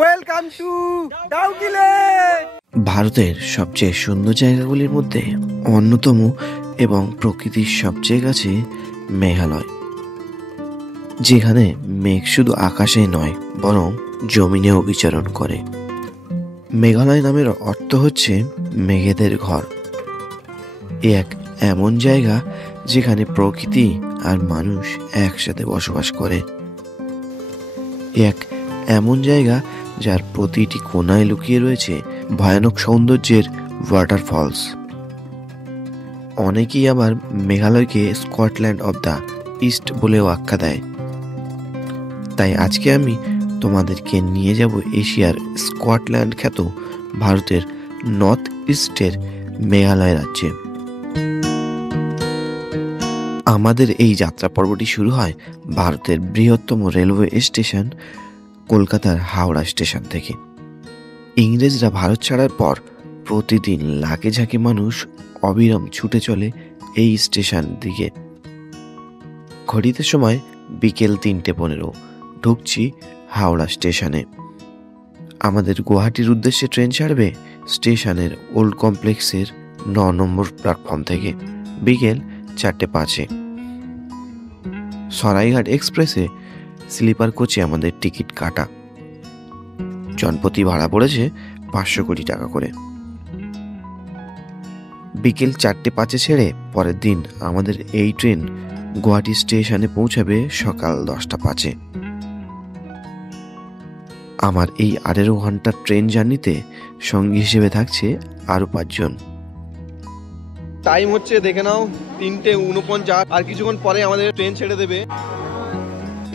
Welcome to Dawki lake. ভারতের সবচেয়ে সুন্দর জায়গাগুলির মধ্যে অন্যতম এবং প্রকৃতির সবচেয়ে কাছে মেঘালয়, যেখানে মেঘ শুধু আকাশে নয় বরং জমিনেও বিচরণ করে। মেঘালয় নামের অর্থ হচ্ছে মেঘেদের ঘর। এক এমন জায়গা যেখানে প্রকৃতি আর মানুষ একসাথে বসবাস করে। এক এমন জায়গা যার প্রতিটি কোণায় লুকিয়ে রয়েছে ভয়ানক সৌন্দর্যের ওয়াটারফলস। অনেকেই আবার মেঘালয়কে স্কটল্যান্ড অব দ্য ইস্ট বলেও আখ্যা দেয়। তাই আজকে আমি তোমাদেরকে নিয়ে যাব এশিয়ার স্কটল্যান্ড খ্যাত ভারতের নর্থ ইস্টের মেঘালয় রাজ্যে। আমাদের এই যাত্রা পর্বটি শুরু হয় ভারতের বৃহত্তম রেলওয়ে স্টেশন কলকাতার হাওড়া স্টেশন থেকে। ইংরেজরা ভারত ছাড়ার পর প্রতিদিন লাখে ঝাঁকে মানুষ অবিরাম ছুটে চলে এই স্টেশন দিকে। ঘড়িতে সময় বিকেল 3:15। ঢুকছি হাওড়া স্টেশনে। আমাদের গুয়াহাটির উদ্দেশ্যে ট্রেন ছাড়বে স্টেশনের ওল্ড কমপ্লেক্সের 9 নম্বর প্ল্যাটফর্ম থেকে বিকেল 4:05। সরাইঘাট এক্সপ্রেসে স্লিপার কোচে আমাদের টিকিট কাটা। জনপ্রতি ভাড়া পড়েছে 500 কোটি টাকা করে। বিকেল 4:05 ছেড়ে পরের দিন আমাদের এই ট্রেন গুয়াহাটি স্টেশনে পৌঁছাবে সকাল 10:05। আমার এই 18 ঘন্টার ট্রেন জার্নিতে সঙ্গী হিসেবে থাকছে আরো 5 জন। টাইম হচ্ছে দেখে নাও 3:49। আর কিছুক্ষণ পরে আমাদের ট্রেন ছেড়ে দেবে।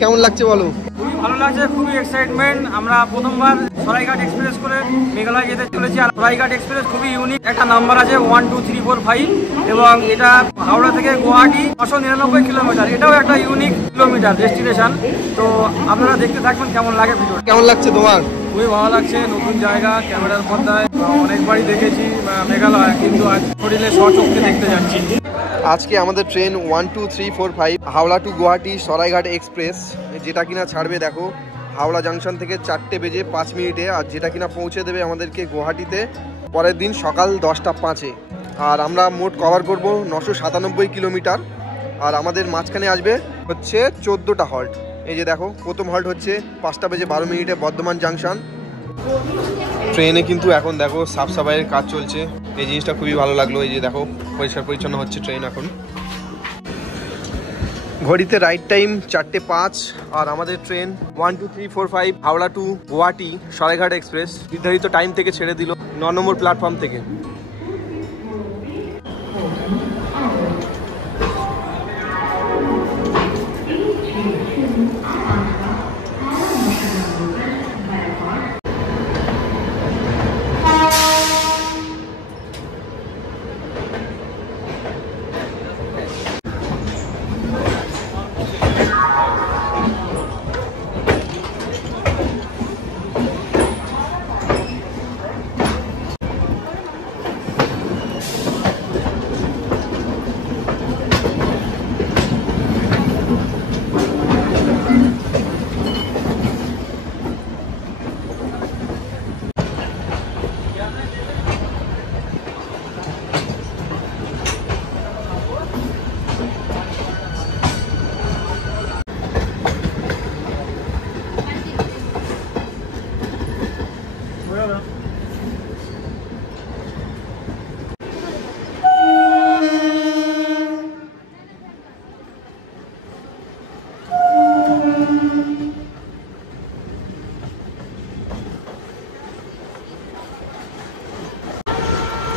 কেমন লাগছে বলো? খুবই ভালো লাগছে, খুবই এক্সাইটমেন্ট। আমরা প্রথমবার সরাইঘাট এক্সপ্রেস করে মেঘালয় যেতে চলেছি। আর সরাইঘাট এক্সপ্রেস খুবই ইউনিক। একটা নাম্বার আছে 1 2 3 4 5 এবং এটা হাওড়া থেকে গুয়াহাটি 599 কিলোমিটার। এটাও একটা ইউনিক কিলোমিটার ডেস্টিনেশন। তো আপনারা দেখতে থাকবেন কেমন লাগে ভিডিও। কেমন লাগছে তোমার? খুবই ভালো লাগছে, নতুন জায়গা। ক্যামেরার পর্দায় অনেকবারই দেখেছি মেঘালয়, কিন্তু আজ শরীরে স্বচক্ষে দেখতে যাচ্ছি। আজকে আমাদের train 1 2 3 4 5 Howrah to Guwahati Saraighat express, যেটা কিনা ছাড়বে দেখো হাওড়া জাংশন থেকে 4:05 আর যেটা কিনা পৌঁছে দেবে আমাদেরকে গুয়াহাটিতে পরের দিন সকাল 10:05। আর আমরা মোট কভার করব 997 কিলোমিটার। আর আমাদের মাঝখানে আসবে হচ্ছে 14টা হল্ট। এই যে দেখো, প্রথম হল্ট হচ্ছে 5:12 বর্ধমান জাংশন। ট্রেনে কিন্তু এখন দেখো সাফ সাফাইয়ের কাজ চলছে। এই জিনিসটা খুবই ভালো লাগলো। এই যে দেখো পরিষ্কার পরিচ্ছন্ন হচ্ছে ট্রেন এখন। ঘড়িতে রাইট টাইম 4:05। আর আমাদের train 1 2 3 4 5 Howrah to Guwahati Saraighat express নির্ধারিত টাইম থেকে ছেড়ে দিল 9 নম্বর প্ল্যাটফর্ম থেকে।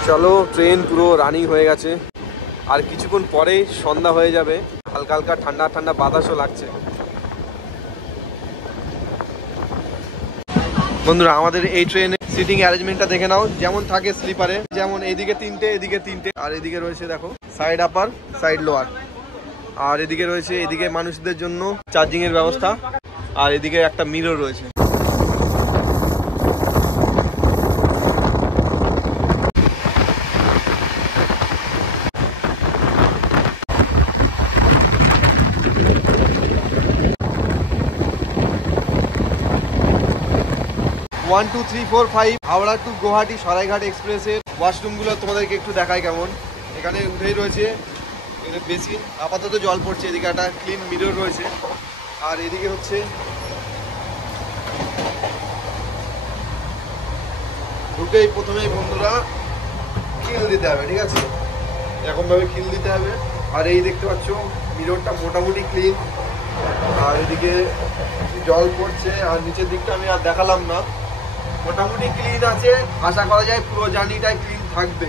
চলো, ট্রেন পুরো রানিং হয়ে গেছে। আর কিছুক্ষণ পরেই সন্ধ্যা হয়ে যাবে। হালকা হালকা ঠান্ডা ঠান্ডা বাতাসও লাগছে। বন্ধুরা, আমাদের এই ট্রেনে সিটিং অ্যারেঞ্জমেন্টটা দেখে নাও। যেমন থাকে স্লিপারে, যেমন এদিকে 3টে এদিকে 3টে। আর এদিকে রয়েছে দেখো সাইড আপার সাইড লোয়ার। আর এদিকে রয়েছে এদিকে মানুষদের জন্য চার্জিং এর ব্যবস্থা। আর এদিকে একটা মিরর রয়েছে। 1234 হাওড়া টু গুয়াহাটি সরাইঘাট এক্সপ্রেসের ওয়াশরুমগুলো তোমাদেরকে একটু দেখায় কেমন। এখানে উঠেই রয়েছে বেসিন, আপাতত জল পড়ছে, এদিকে একটা ক্লিন মিরর রয়েছে, আর এদিকে হচ্ছে ঢুকেই প্রথমেই বন্ধুরা খিল দিতে হবে, ঠিক আছে, এরকমভাবে খিল দিতে হবে। আর এই দেখতে পাচ্ছ মিররটা মোটামুটি ক্লিন, আর এদিকে জল পড়ছে, আর নিচের দিকটা আমি আর দেখালাম না, মোটামুটি ক্লিন আছে। আশা করা যায় পুরো জার্নিটাই ক্লিন থাকবে,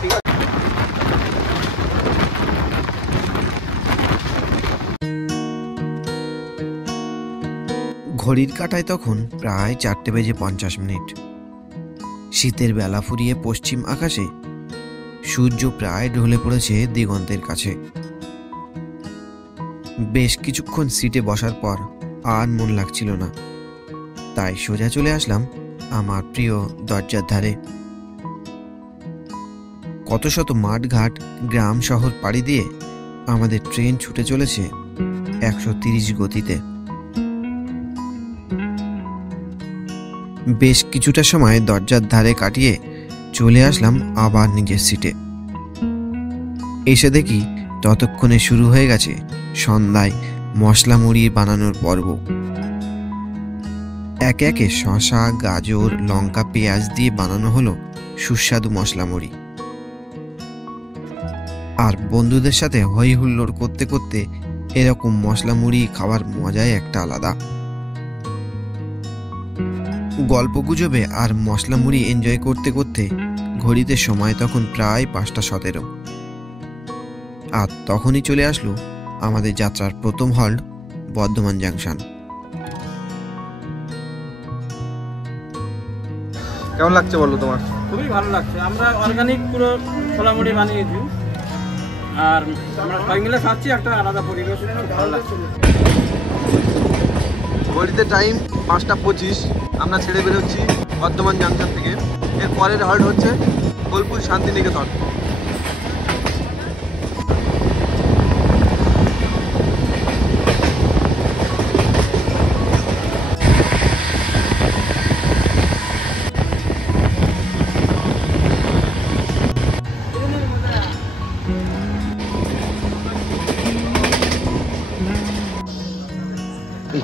ঠিক আছে। ঘড়ির কাঁটায় তখন প্রায় 4:50 শীতের বেলা ফুরিয়ে পশ্চিম আকাশে সূর্য প্রায় ঢলে পড়েছে দিগন্তের কাছে। বেশ কিছুক্ষণ সিটে বসার পর আর মন লাগছিল না, তাই সোজা চলে আসলাম আমার প্রিয় দরজার ধারে। কত শত মাঠঘাট, গ্রাম শহর পাড়ি দিয়ে আমাদের ট্রেন ছুটে চলেছে 130 গতিতে। বেশ কিছুটা সময় দরজার ধারে কাটিয়ে চলে আসলাম আবার নিজের সিটে। এসে দেখি ততক্ষণে শুরু হয়ে গেছে সন্ধ্যায় মশলা মুড়ি বানানোর পর্ব। একে একে শসা, গাজর, লঙ্কা, পেঁয়াজ দিয়ে বানানো হলো সুস্বাদু মশলা মুড়ি। আর বন্ধুদের সাথে হই হুল্লোড় করতে করতে এরকম মশলা মুড়ি খাওয়ার মজাই একটা আলাদা। গল্প গুজবে আর মশলা মুড়ি এনজয় করতে করতে ঘড়িতে সময় তখন প্রায় 5:17। আর তখনই চলে আসলো আমাদের যাত্রার প্রথম হল্ট বর্ধমান জাংশন। কেমন লাগছে বলো তোমার? খুবই ভালো লাগছে। আমরা অর্গানিক পুরো ছোলা মুড়ি বানিয়েছি, আর আমরা সবাই মিলে খাচ্ছি, একটা আলাদা পরিবেশ, ভালো লাগছে। ঘড়িতে টাইম 5:25, আমরা ছেড়ে বেরোচ্ছি বর্ধমান জাংশন থেকে। এর পরের হল্ট হচ্ছে বোলপুর শান্তিনিকেতন।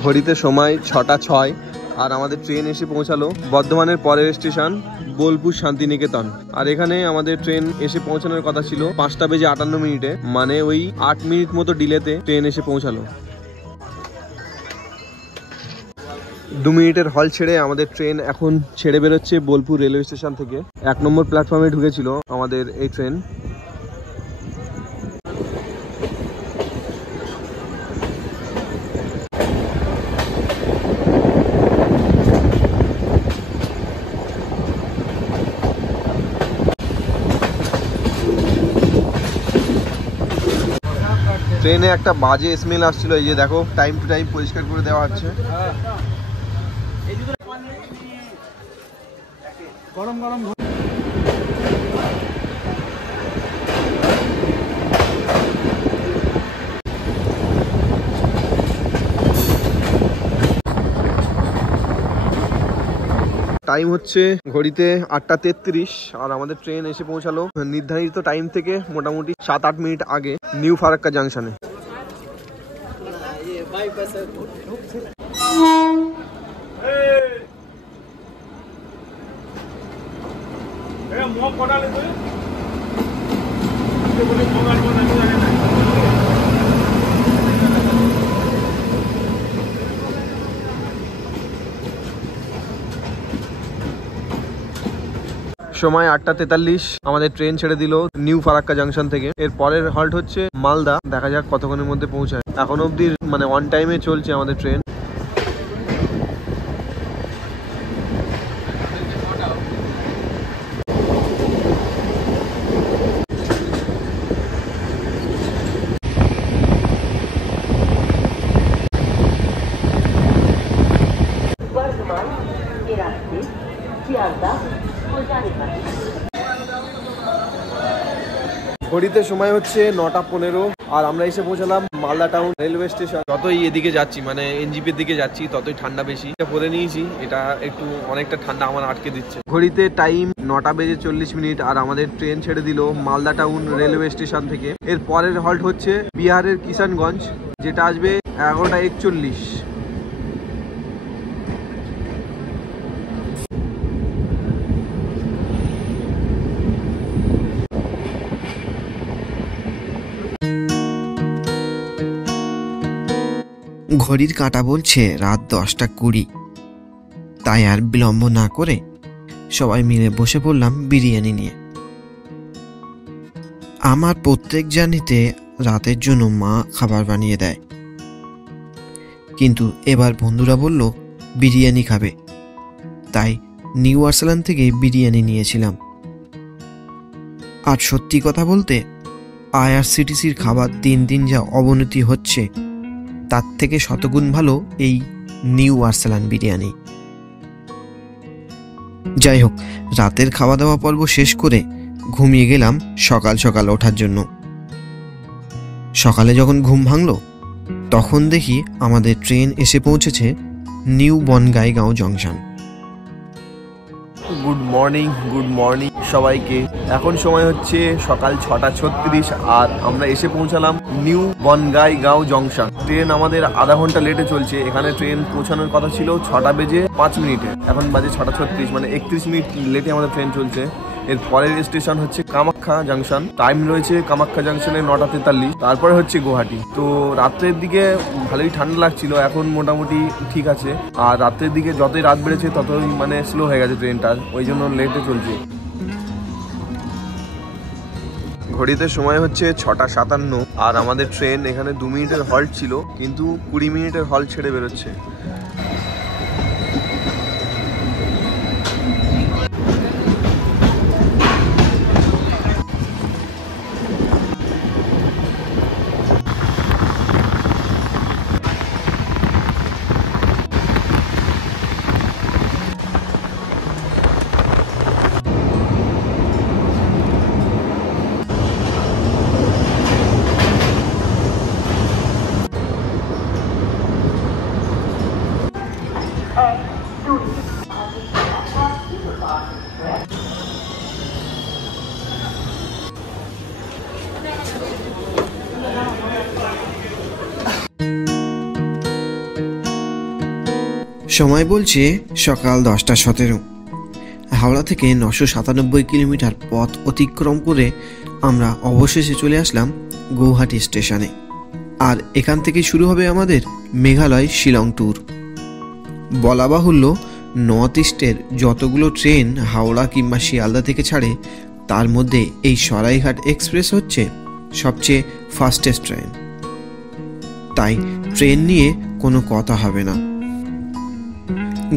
ঘড়িতে সময় 6:06, আর আমাদের ট্রেন এসে পৌঁছালো বর্ধমানের পরের স্টেশন বোলপুর শান্তিনিকেতন। আর এখানে আমাদের ট্রেন এসে পৌঁছানোর কথা ছিল 5:58, মানে ওই 8 মিনিট মতো ডিলেতে ট্রেন এসে পৌঁছালো। 2 মিনিটের হল ছেড়ে আমাদের ট্রেন এখন ছেড়ে বেরোচ্ছে বোলপুর রেলওয়ে স্টেশন থেকে। 1 নম্বর প্ল্যাটফর্মে ঢুকেছিল আমাদের এই ট্রেন। ট্রেনে একটা বাজে স্মেল আসছিল, এই যে দেখো টাইম টু টাইম পরিষ্কার করে দেওয়া হচ্ছে। গরম গরম টাইম হচ্ছে ঘড়িতে 8:33, আর আমাদের ট্রেন এসে পৌঁছালো নির্ধারিত টাইম থেকে মোটামুটি 7-8 মিনিট আগে নিউ ফারাক্কা জাংশনে। সময় 8:43, আমাদের ট্রেন ছেড়ে দিল নিউ ফারাক্কা জাংশন থেকে। এর পরের হল্ট হচ্ছে মালদা, দেখা যাক কতক্ষণের মধ্যে পৌঁছায়। এখন অবধি মানে অন টাইমে চলছে আমাদের ট্রেন। ঘড়িতে সময় হচ্ছে 9:15, আর আমরা এসে পৌঁছালাম মালদা টাউন রেলওয়ে স্টেশন। যতই এদিকে যাচ্ছি মানে এনজিপির দিকে যাচ্ছি ততই ঠান্ডা বেশি। পরে নিয়েছি, এটা একটু অনেকটা ঠান্ডা আমার আটকে দিচ্ছে। ঘড়িতে টাইম 9:40 আর আমাদের ট্রেন ছেড়ে দিল মালদা টাউন রেলওয়ে স্টেশন থেকে। এর পরের হল্ট হচ্ছে বিহারের কিষানগঞ্জ, যেটা আসবে 11:41। ঘড়ির কাঁটা বলছে রাত 10:20। তাই আর বিলম্ব না করে সবাই মিলে বসে পড়লাম বিরিয়ানি নিয়ে। আমার প্রত্যেক জার্নিতে রাতের জন্য মা খাবার বানিয়ে দেয়, কিন্তু এবার বন্ধুরা বলল বিরিয়ানি খাবে, তাই নিউ আর্সেলান থেকে বিরিয়ানি নিয়েছিলাম। আর সত্যি কথা বলতে আইআরসিটিসির খাবার দিন দিন যা অবনতি হচ্ছে, তার থেকে শতগুণ ভালো এই নিউ আর্সেলান বিরিয়ানি। যাই হোক, রাতের খাওয়া দাওয়া পর্ব শেষ করে ঘুমিয়ে গেলাম সকাল সকাল ওঠার জন্য। সকালে যখন ঘুম ভাঙল তখন দেখি আমাদের ট্রেন এসে পৌঁছেছে new Bongaigaon junction. Good morning সবাইকে। এখন সময় হচ্ছে সকাল 6:36 আর আমরা এসে পৌঁছালাম নিউ বনগাইগাঁও জংশন। ট্রেন আমাদের আধা ঘন্টা লেটে চলছে। এখানে ট্রেন পৌঁছানোর কথা ছিল 6:05, এখন বাজে 6:36, মানে 31 মিনিট লেটে আমাদের ট্রেন চলছে। এর পরের স্টেশন হচ্ছে কামাখ্যা জাংশন। টাইম রয়েছে কামাখ্যা জাংশনে 9:43। তারপরে হচ্ছে গুয়াহাটি। তো রাত্রের দিকে ভালোই ঠান্ডা লাগছিল, এখন মোটামুটি ঠিক আছে। আর রাত্রের দিকে যতই রাত বেড়েছে ততই মানে স্লো হয়ে গেছে ট্রেনটা, ওই জন্য লেটে চলছে। ঘড়িতে সময় হচ্ছে 6:57 আর আমাদের ট্রেন এখানে 2 মিনিটের হল্ট ছিল, কিন্তু 20 মিনিটের হল্ট ছেড়ে বেরোচ্ছে। সময় বলছে সকাল 10:17। হাওড়া থেকে 997 কিলোমিটার পথ অতিক্রম করে আমরা অবশেষে চলে আসলাম গৌহাটি স্টেশনে। আর এখান থেকে শুরু হবে আমাদের মেঘালয় শিলং ট্যুর। বলা বাহুল্য, নর্থ ইস্টের যতগুলো ট্রেন হাওড়া কিংবা শিয়ালদা থেকে ছাড়ে তার মধ্যে এই সরাইঘাট এক্সপ্রেস হচ্ছে সবচেয়ে ফাস্টেস্ট ট্রেন। তাই ট্রেন নিয়ে কোনো কথা হবে না।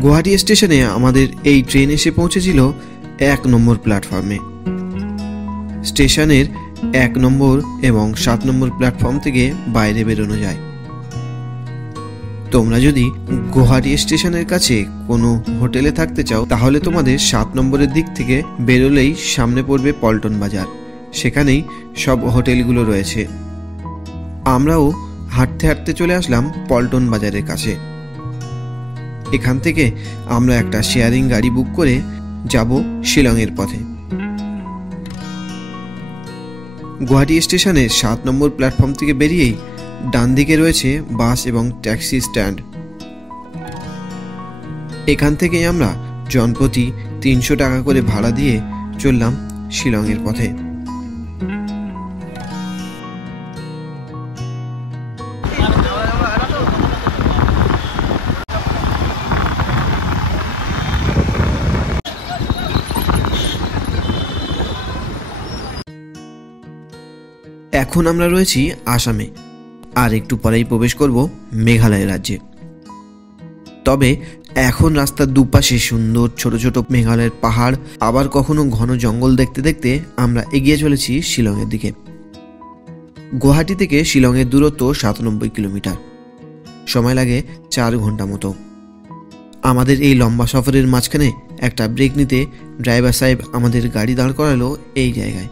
গুয়াহাটি স্টেশনে আমাদের এই ট্রেন এসে পৌঁছেছিল 1 নম্বর প্ল্যাটফর্মে। স্টেশনের 1 নম্বর এবং 7 নম্বর প্ল্যাটফর্ম থেকে বাইরে বেরোনো যায়। তোমরা যদি গুয়াহাটি স্টেশনের কাছে কোনো হোটেলে থাকতে চাও তাহলে তোমাদের 7 নম্বরের দিক থেকে বেরোলেই সামনে পড়বে পল্টন বাজার, সেখানেই সব হোটেলগুলো রয়েছে। আমরাও হাঁটতে হাঁটতে চলে আসলাম পল্টন বাজারের কাছে। এখান থেকে আমরা একটা শেয়ারিং গাড়ি বুক করে যাব শিলংয়ের পথে। গুয়াহাটি স্টেশনের 7 নম্বর প্ল্যাটফর্ম থেকে বেরিয়েই ডান দিকে রয়েছে বাস এবং ট্যাক্সি স্ট্যান্ড। এখান থেকে আমরা জনপ্রতি 300 টাকা করে ভাড়া দিয়ে চললাম শিলংয়ের পথে। এখন আমরা রয়েছি আসামে, আর একটু পরেই প্রবেশ করব মেঘালয় রাজ্যে। তবে এখন রাস্তার দুপাশে সুন্দর ছোট ছোট মেঘালয়ের পাহাড়, আবার কখনো ঘন জঙ্গল দেখতে দেখতে আমরা এগিয়ে চলেছি শিলংয়ের দিকে। গুয়াহাটি থেকে শিলংয়ের দূরত্ব 97 কিলোমিটার, সময় লাগে 4 ঘন্টা মতো। আমাদের এই লম্বা সফরের মাঝখানে একটা ব্রেক নিতে ড্রাইভার সাহেব আমাদের গাড়ি দাঁড় করালো এই জায়গায়।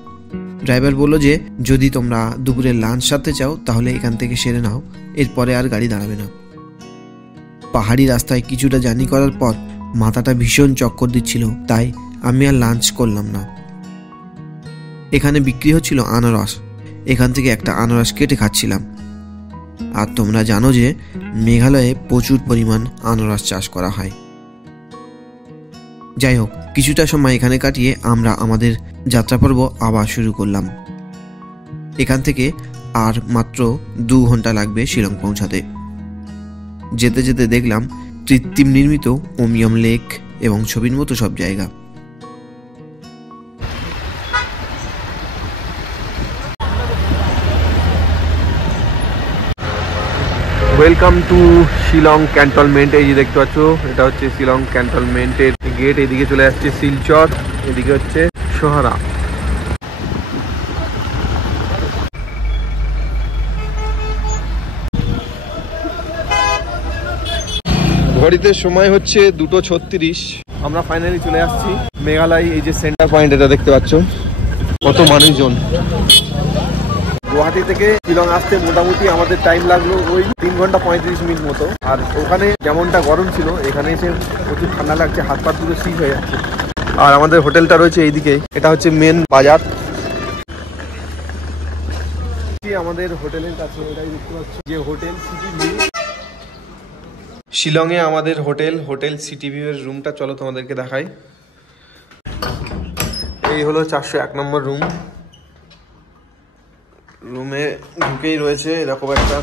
ড্রাইভার বলল যে যদি তোমরা দুপুরে লাঞ্চ সারতে চাও তাহলে এখান থেকে সেরে নাও, এরপরে আর গাড়ি দাঁড়াবে না। পাহাড়ি রাস্তায় কিছুটা জার্নি করার পর মাথাটা ভীষণ চক্কর দিচ্ছিল, তাই আমি আর লাঞ্চ করলাম না। এখানে বিক্রি হচ্ছিল আনারস, এখান থেকে একটা আনারস কেটে খাচ্ছিলাম। আর তোমরা জানো যে মেঘালয়ে প্রচুর পরিমাণ আনারস চাষ করা হয়। যাই হোক, কিছুটা সময় এখানে কাটিয়ে আমরা আমাদের যাত্রাপর্ব আবার শুরু করলাম। এখান থেকে আর মাত্র 2 ঘন্টা লাগবে শিলং পৌঁছাতে। যেতে যেতে দেখলাম কৃত্রিম নির্মিত ওমিয়ম লেক এবং ছবির মতো সব জায়গা। Welcome to Shillong cantonment. এই যে দেখতে পাচ্ছ, এটা হচ্ছে শিলং ক্যান্টনমেন্টের গেট। এদিকে চলে আসছে শিলচর, এদিকে হচ্ছে সোহারা। ঘড়িতে সময় হচ্ছে 2:36। আমরা ফাইনালি চলে আসছি মেঘালয়। এই যে সেন্টার পয়েন্ট, এটা দেখতে পাচ্ছ কত মানুষজন। গুয়াহাটি থেকে শিলং আসতে মোটামুটি আমাদের টাইম লাগলো ওই 3 ঘন্টা 35 মিনিট মতো। আর ওখানে যেমনটা গরম ছিল, এখানে এসে প্রচুর ঠান্ডা লাগছে, হাত পা পুরো শীত হয়ে যাচ্ছে। আর আমাদের হোটেলটা রয়েছে এইদিকে, এটা হচ্ছে মেন বাজার। আমাদের হোটেলের কাছে এটাই দেখতে পাচ্ছি যে হোটেল সিটি ভিউ। শিলংয়ে আমাদের হোটেল সিটি ভিউ এর রুমটা চলো তোমাদেরকে দেখাই। এই হলো 401 নম্বর রুম। রুমে ঢুকেই রয়েছে এরকম একটা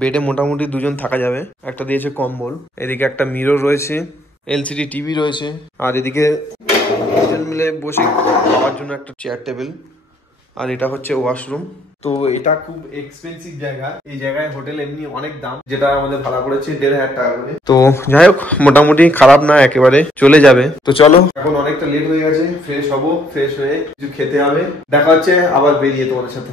বেডে মোটামুটি 2 জন থাকা যাবে। একটা দিয়েছে কম্বল, এদিকে একটা মিরর রয়েছে, এলসিডি টিভি রয়েছে, আর এদিকে 2 জন মিলে বসে খাওয়ার জন্য একটা চেয়ার টেবিল। আর এটা হচ্ছে ওয়াশরুম। তো এটা খুব এক্সপেন্সিভ জায়গা, এই জায়গায় হোটেল এমনি অনেক দাম, যেটা আমাদের ভাড়া পড়েছে 1500 টাকা করে। তো যাই হোক, মোটামুটি খারাপ না, একেবারে চলে যাবে। তো চলো, এখন অনেকটা লেট হয়ে গেছে, ফ্রেশ হবো, ফ্রেশ হয়ে কিছু খেতে হবে। দেখা হচ্ছে আবার বেরিয়ে তোমাদের সাথে।